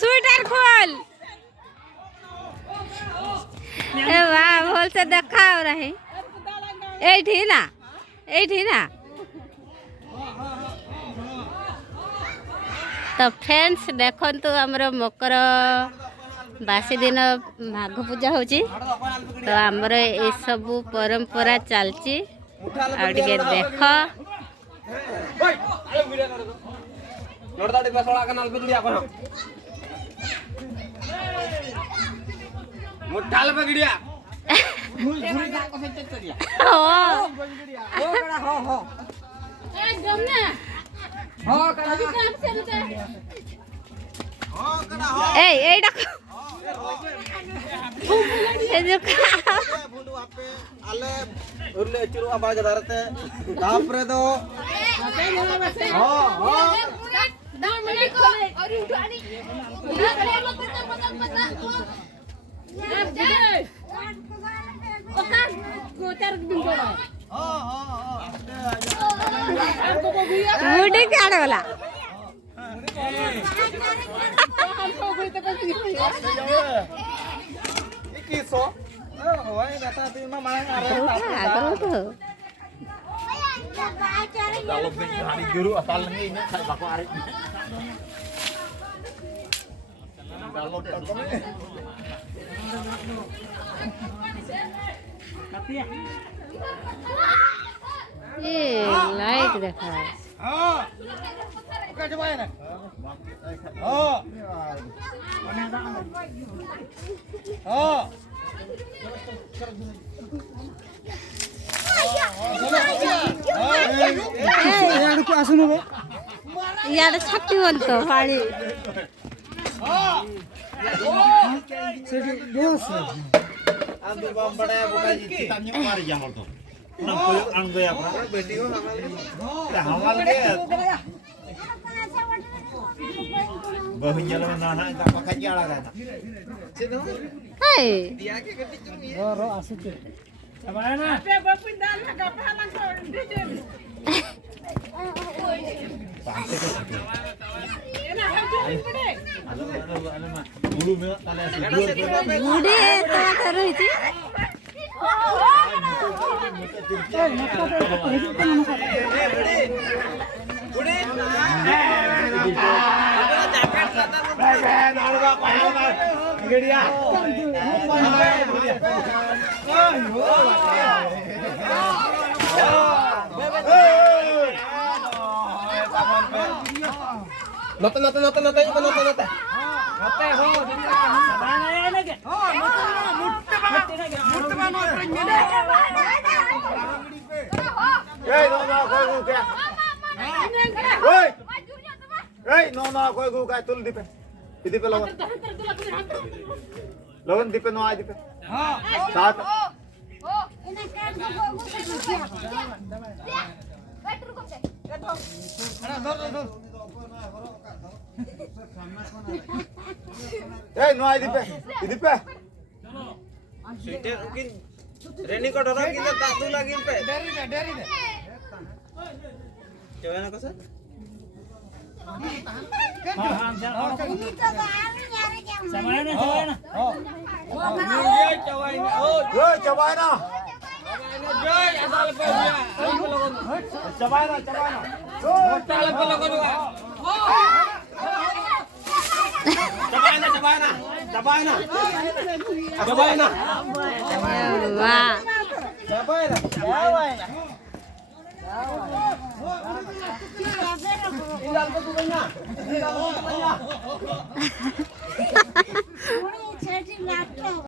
Sweater खोल। ए वाह भल से देखा हो रही एठी ना तो फ्रेंड्स देखंतु हमर मकर बासी दिन माघ पूजा होची तो हमर ए सब परंपरा चलची आ टिके देख मुठाल पकड़िया मुड़ी काढ़ वाला ये लाइट देखा यार छाती बंद तो पानी अभी बम बड़ा बोला जी तन्य मार जा मर तो ना कोई अंग गया अपना बेटी को हमाल के बहुजल में नाना का पकाई आला रहता हाय दिया के गड्डी चुनी रो आसु के समाया ना पे बपुन दाल में गपा लंग को दीजिए पांचे के ना हम चुनी पड़े गुरु में ताले से मुड़ी तो करू थी नोते हो कोई गु काय तुल दीपे दीपे लगन दीपे नो आ दीपे साथ ए नो आ दीपे सीटे किन रेनी को डरा किन तातू लागिन पे डेरी दे केवना कसं चबायना वाह